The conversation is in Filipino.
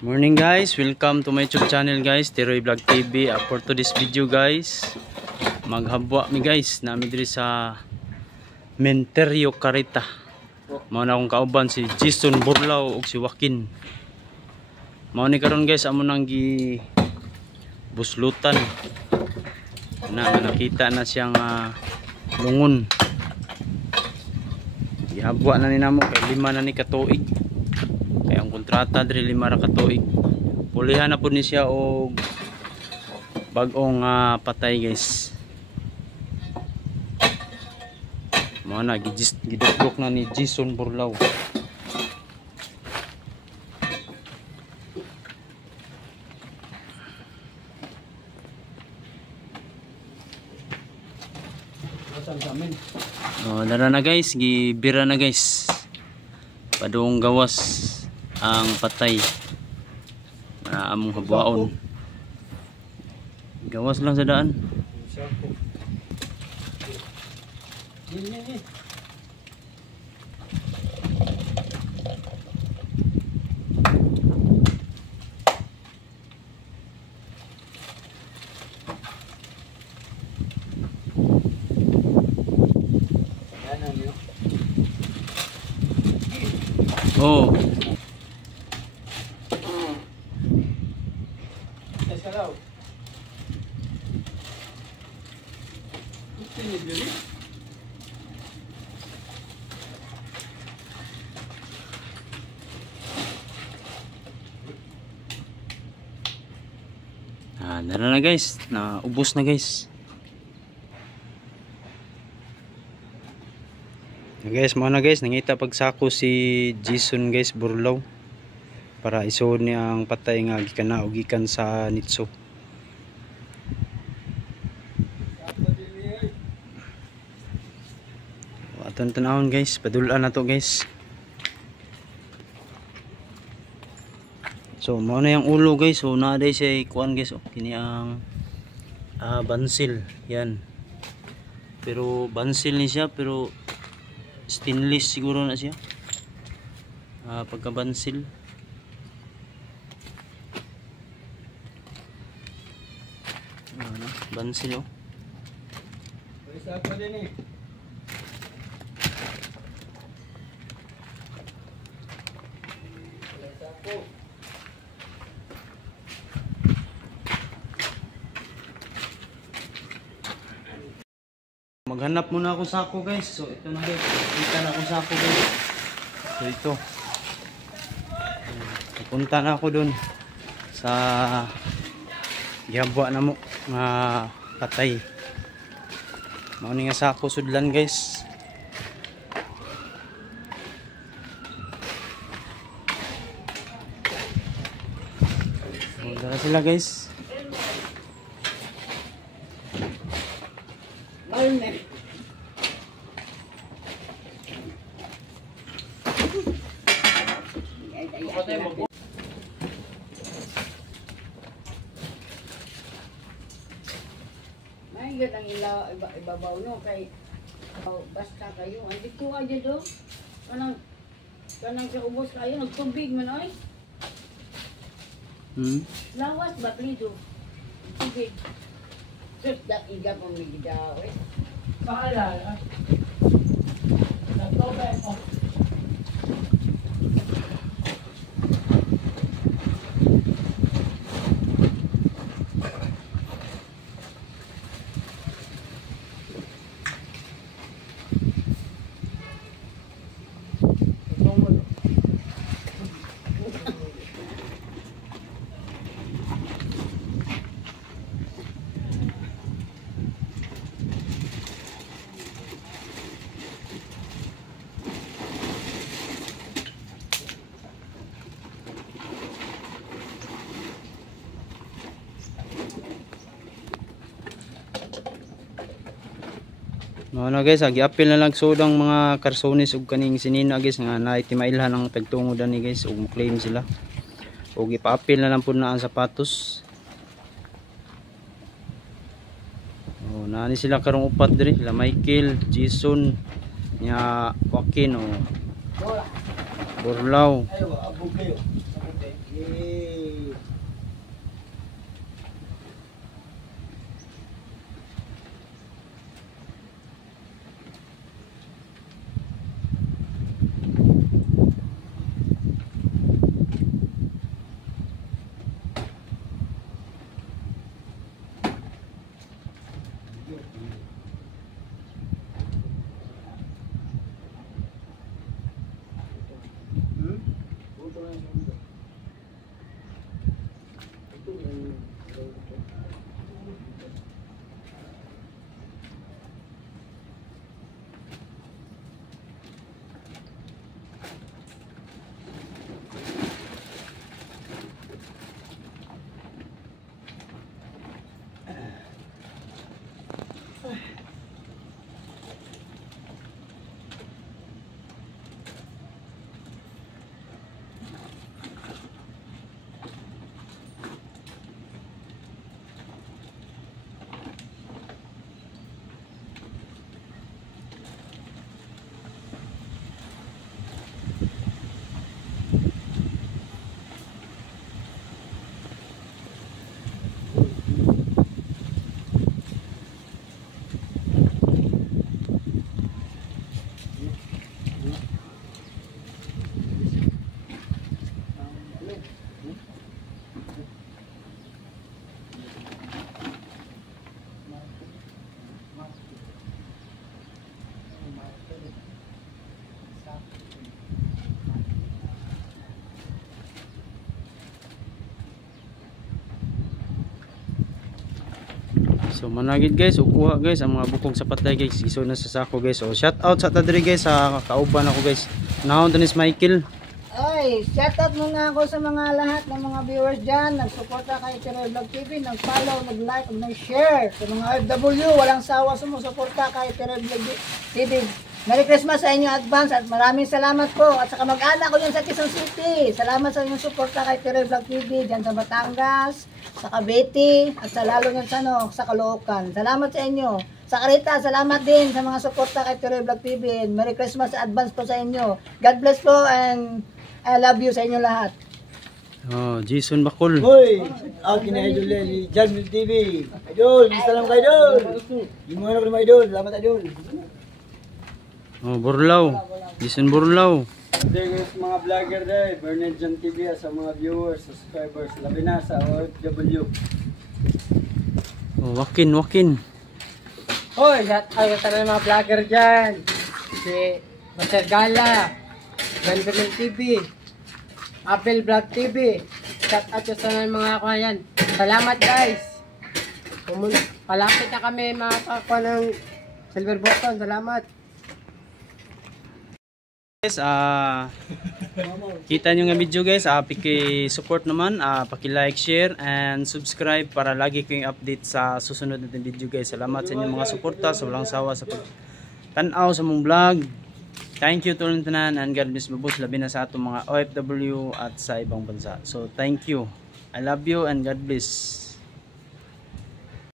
Morning guys, welcome to my YouTube channel guys, Tiroy Vlog TV. For today's video guys, maghabwa mi guys, nami diri sa Menterio Carita. Mao na akong kauban si Jason Burlao ug si Joaquin. Mao ni karon guys, amo nang gi buslutan. Nakita na siyang lungon. Gihabwa na ni namo kay 5 na ni katuig. Kaya ang kontrata diri 5 ra ka tuig. Pulihan na pud ni siya og bag-ong patay guys. Mao na giduklok na ni Jason Burlao. Dara na guys, gibira na guys. Padung gawas ang patay na among habwaon. Gawas lang sa daan. Oh. Dara na guys, naubos na guys. Guys, mo na guys, nangita pagsako si Jason guys Burlao para isuod niya ang patay nga gikan og gikan sa nitso. Aton tanawon guys, padulan na to guys. So mo na yung ulo guys, so na day siya kuan guys, kini ang bansil yan. Pero bansil ni siya pero stainless siguro na siya. Pagka bansil. Bansil oh. Maghanap muna ako sako guys. So ito na guys. Kita na ako sako guys. So ito. Pupunta na ako dun sa gihabwa na mo nga patay. Mao ni nga sako sudlan guys. Dara sila guys. May ang ibabaw no kay basta kayo andito aja do kanang sa ubos kayo nagtubig man oy. Lawas ba plido tubig sus da iga pang migidaw eh bahala nagtobe ko. No na guys, agi-apil na lang sudang mga karsones ug kaning sinina guys nga naay timailhan ang tagtungodan ni guys ug mo-claim sila. Ug ipa-apil na lang pud na ang sapatos. Oh, naani sila karong upat diri, sila Michael, Jason, nya Joaquin oh. Burlaw. Ayo, abog kayo. Yay! So managid guys, ukuha guys ang mga bukong sapatay guys, iso na sa sako guys. So shout out sa tadiri guys sa kauban ako guys. Nahon tanis Michael. Ay, shoutout muna ako sa mga lahat ng mga viewers dyan. Nagsuporta kay Tiroy Vlog TV, nag-follow, nag-like, nag-share. Sa mga OFW, walang sawa sumusuporta kay Tiroy Vlog TV. Merry Christmas sa inyo advance at maraming salamat po. At saka mag-anak ko yun sa Quezon City. Salamat sa inyong suporta kay Tiroy Vlog TV dyan sa Batangas, sa Cavite, at sa lalo nyo sa Caloocan. Salamat sa inyo. Sa Carita, salamat din sa mga suporta kay Tiroy Vlog TV. Merry Christmas advance po sa inyo. God bless po and I love you sa inyo lahat. Oh, Jason Bakul. Hoy! Ang kina-idol ni Janmil TV. Idol! Salam ka idol! Yung mga anak ni mga idol. Salamat idol. Oh, Burlaw. Jason Burlaw. Today guys, mga vlogger day. Bernard Jan TV sa mga viewers, subscribers. Labi na sa OFW. Oh, Wakin. Hoy, ay sa mga vlogger dyan. Si Master Gala, Ganberlin TV, Apple Vlog TV. Shout out sa mga kayan. Salamat guys. Palapit na kami makakuha ng silver button. Salamat. Guys, kita nyo nga video guys, paki-support naman, paki-like, share, and subscribe para lagi ko yung update sa susunod natin video guys. Salamat sa inyong mga suporta, sa walang sawa sa pag-tanaw sa mong vlog. Thank you to tanan and God bless mabos labi na sa atong mga OFW at sa ibang bansa. So thank you. I love you and God bless.